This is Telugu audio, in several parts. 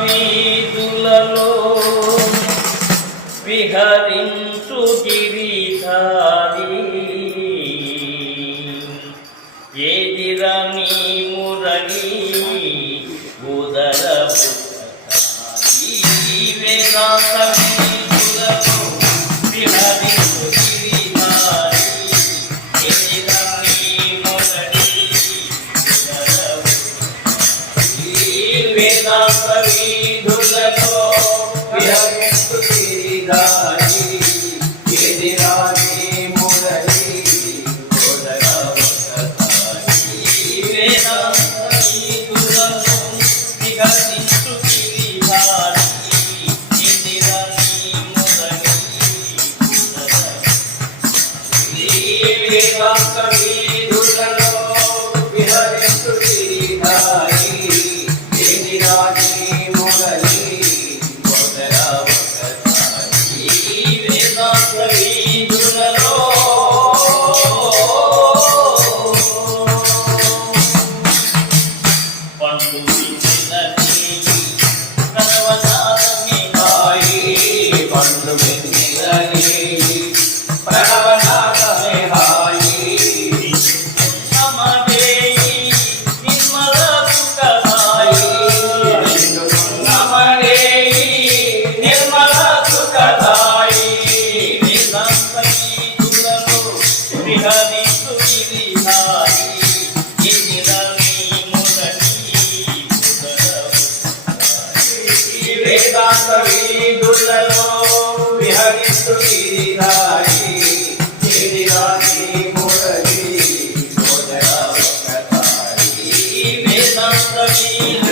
వీధులలో విహరించు గిరిధారి. ఏదిరని మురళి ఉదర వేదాంత వీధులలో వేదాంత వీధులలో విహరిస్తు గిరిధారి ఎదిరాని మురళి వేదాంత వీధులలో విహరిస్తు గిరిధారి ఎదిరాని మురళి వేదాంత వీధులలో విహరిస్తు గిరిధారి వీధులలో విహరిస్తు గిరిధారి గిరిధారి మురళి వేదాంత వీధులలో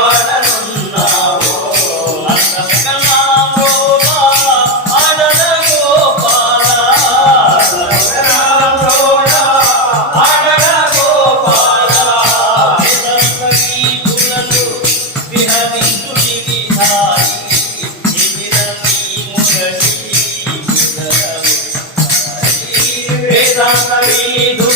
వేదాంత వీధులలో విహరిస్తు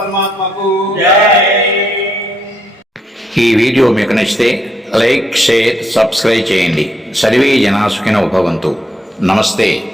పరమాత్మకు. ఈ వీడియో మీకు నచ్చితే లైక్ షేర్ సబ్స్క్రైబ్ చేయండి. సర్వే జనా సుఖినో భవంతు. నమస్తే.